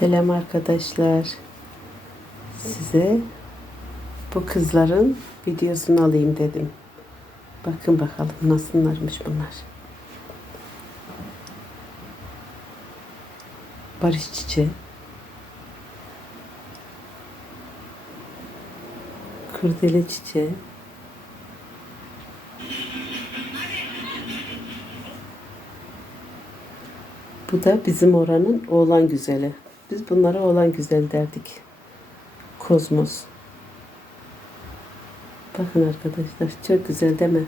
Selam arkadaşlar. Size bu kızların videosunu alayım dedim. Bakın bakalım nasıllarmış bunlar. Barış çiçeği. Kurdele çiçeği. Bu da bizim oranın oğlan güzeli. Biz bunlara oğlan güzel derdik. Kozmos. Bakın arkadaşlar çok güzel değil mi?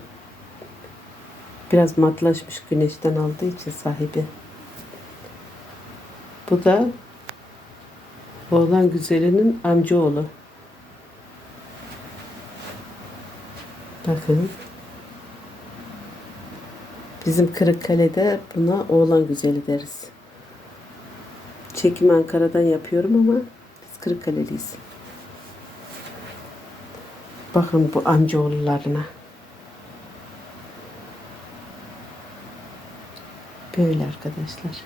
Biraz matlaşmış güneşten aldığı için sahibi. Bu da oğlan güzelinin amcaoğlu. Bakın. Bizim Kırıkkale'de buna oğlan güzeli deriz. Çekimi Ankara'dan yapıyorum ama biz Kırıkkale'liyiz. Bakın bu amcaoğullarına. Böyle arkadaşlar.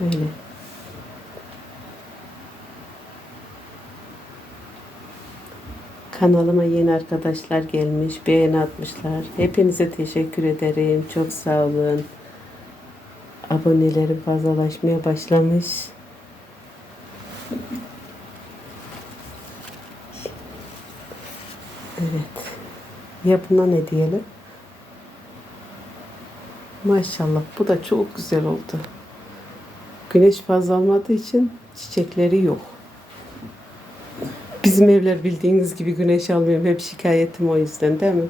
Böyle. Kanalıma yeni arkadaşlar gelmiş, beğeni atmışlar. Hepinize teşekkür ederim. Çok sağ olun. Abonelerim fazlalaşmaya başlamış. Evet. Yapına ne diyelim? Maşallah bu da çok güzel oldu. Güneş fazla olmadığı için çiçekleri yok. Bizim evler bildiğiniz gibi güneş almıyor. Hep şikayetim o yüzden değil mi?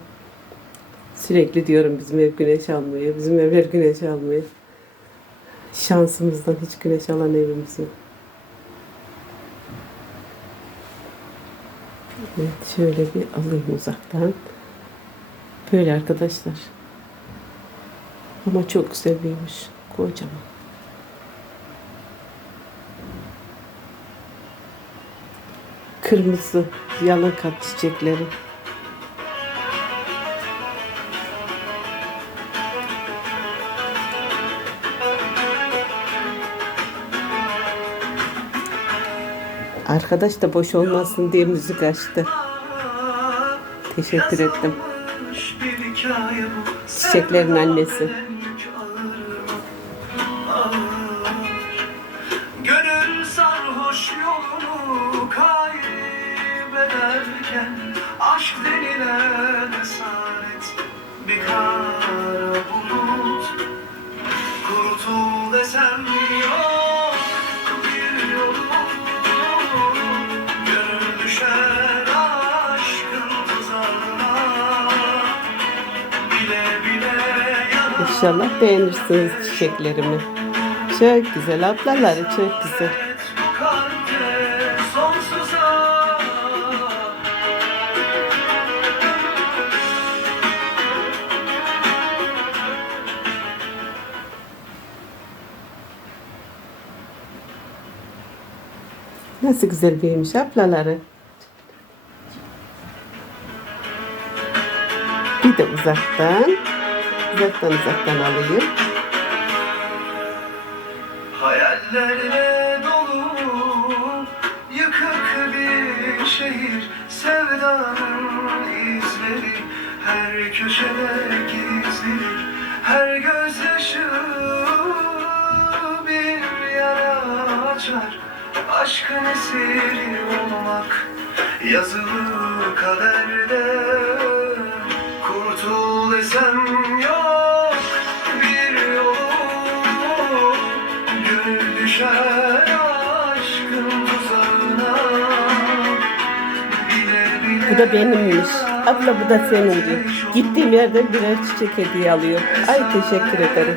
Sürekli diyorum bizim ev güneş almıyor. Bizim evler güneş almıyor. Şansımızdan hiç güneş alan evimiz yok. Evet şöyle bir alayım uzaktan. Böyle arkadaşlar. Ama çok güzel büyümüş. Kocaman. Kırmızı yalaka çiçekleri. Arkadaş da boş olmasın diye müzik açtı. Teşekkür ettim. Çiçeklerin annesi. Kaybederken Aşk denilen esaret bir kara bulut Kurutul desem yok bir yolu Gönül düşer aşkın tuzağına Bile bile yanar İnşallah beğenirsiniz çiçeklerimi. Çok güzel ablaları çok güzel. Nasıl güzel büyümüş ablaları. Bir de uzaktan. Uzaktan uzaktan alayım. Hayallerle dolu yıkık bir şehir Sevdanın izleri her köşede gizlidir Her gözyaşı bir yara açar Aşkın esiri olmak yazılı kaderde Kurtul desem yok bir yolu Gönül düşer aşkın tuzağına Bile bile Bu da benimmiş. Abla bu da senindir. Gittiğim yerden birer çiçek hediye alıyor. Ay teşekkür ederim.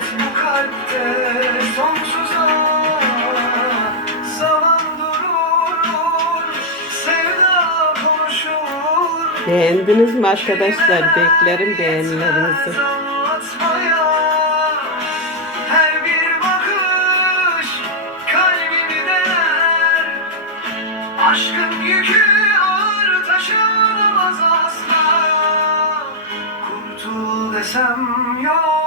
Beğendiniz mi arkadaşlar? Beklerim beğenilerinizi. Aşkın yükü ağır taşınamaz asla Kurtul desem yok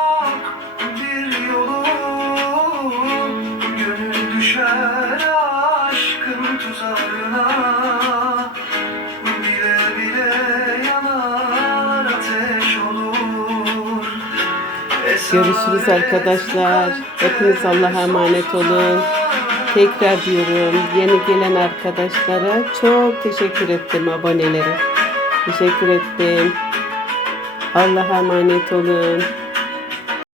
Görüşürüz arkadaşlar. Hepiniz Allah'a emanet olun. Tekrar diyorum yeni gelen arkadaşlara çok teşekkür ettim abonelere. Teşekkür ettim. Allah'a emanet olun.